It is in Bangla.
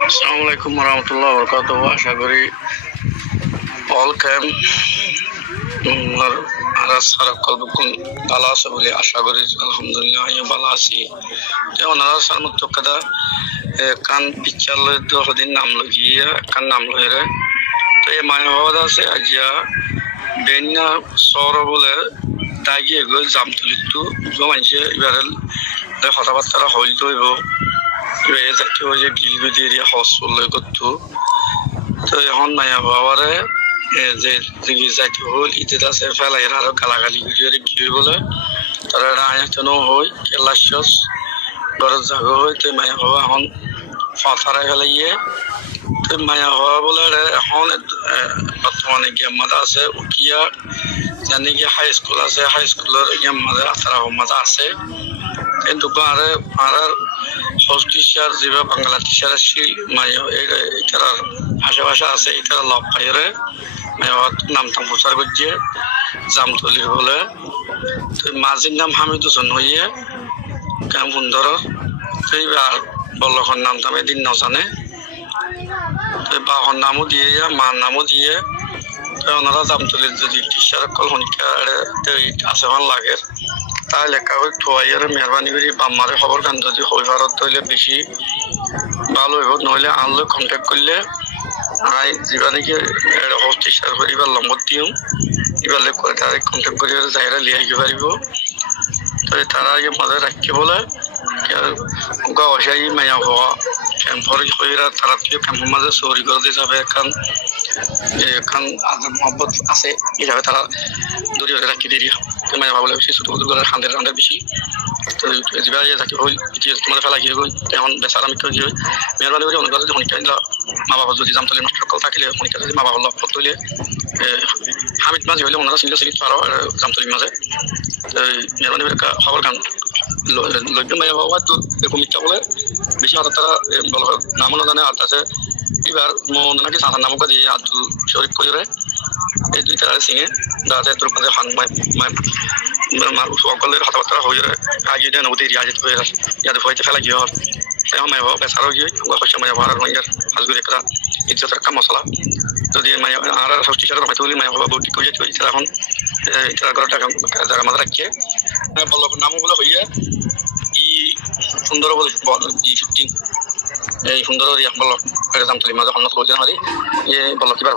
আসসালামু আলাইকুম রহমতুল্লাহ বরকাত। আশা করি অল ক্যাম্প ভালো আছে বলে আশা করি। আলহামদুলিল্লাহ ভালো আছি। ওনারা সার মতো কাদা কান পিকচার দিন নাম লগিয়ে কান নাম লহেরে তো এই মায়া হওয়া আছে আজিয়া বেন্যা সর বলে দাগিয়ে গো জাম তুলিতো মানছে এবারে কথাবার্তা হইল তৈব জাতীয় যে গিলগুদি এরিয়া হসপিটাল করতো তো এখন মায়া বাবারে যে জাতীয় হল ইতে আছে ফেলাই আরো গালাগালি গুলিয়ে গিয়ে বলে তারা আয়াতন হই কেলাস ঘরের জায়গা হই তো মায়া বাবা এখন ফাঁথারাই ফেলাইয়ে তো মায়া বাবা বলে এখন বর্তমানে গেম মাদা আছে উকিয়া জানি কি হাই স্কুল আছে হাই স্কুলের গেম মাদা আসারা মাদা আছে কিন্তু আর হোস্ট টিচার যেভাবে বাংলা টিচার আসছিল এটার ভাষা আছে এটার লব পাইরে নামতাম প্রচার করছে জামতলির বলে তো মাঝির নাম হামিদ হোসেন হইয়ে কেমন সুন্দর সেইবার বল্লখর নামতাম এদিন নজানে তো বাহর নামও দিয়ে মার নামও দিয়ে ওনারা জামতলির যদি টিচার কল সংখ্যা আছে লাগে তাই লেখা হয়ে থোয়াইয়ের মেহরবানি করে বাম্মারে খবর গান যদি হইবারত হইলে বেশি ভালো হইব নহলে আনলে কন্ট্যাক্ট করলে আই যা নাকি হোস্ট টিচার এবার নম্বর দিও এবার করে তারা কন্ট্যাক্ট করে যাইরা লিয়ে আইতে পারিব তো তারা আগে মাঝে রাখি বলে গাওয়াশাই মায়া হওয়া ক্যাম্পর হইরা তারা ক্যাম্পের মাঝে চুরি করে যাবে এখন আদর মহব্বত আছে এইভাবে তারা দূরে রাখি দিয়ে মায়া ভাবলে বেশি ছোট হান্ড্রেড বেশি তো যা থাকি হই তোমাদের ফেলা গিয়ে গই এখন বেচার আমি কেউ গিয়ে মেহরবানি করে অনেক যদি শনিকা মা বাবা যদি জামতলি নষ্ট সকল থাকিলে শনিকা যদি মা বাবা লক্ষ্য তৈলে হামিদ মাঝে হইলে ওনারা চিন্তা চিকিৎসা আরো জামতলির মাঝে মেহরবানি করে খবর গান লভ্য মায়া বাবা তো কমিটা বলে বেশি হঠাৎ তারা বলো নামও না জানে আর তাছে এবার মনে নাকি সাঁতার নামকে দিয়ে আব্দুল শরীফ করে এই দুই তারা সিঙে দাঁড়াতে তোর মাঝে হাং সকলের কথাবার্তা হয়ে আগে দেন ওদের ইয়াজিত হয়ে ইয়াদের হইতে ফেলা গিয়ে এখন মাই বাবা বেচারও গিয়ে হচ্ছে মায়া ভাড়ার মাইয়ার হাজগুড়ি একটা ইজ্জতের একটা মশলা যদি মায়া আর হোস্ট টিচার হয়তো বলি মায়া বাবা বৌটি করে যেতে এখন ঘরের টাকা জায়গা মাঝে রাখিয়ে বলল নামও বলে হইয়া ই সুন্দর বলে ই15 এই সুন্দর বলল জামতলি মাঝে হন্নত বলতে পারি এ বলল কিবার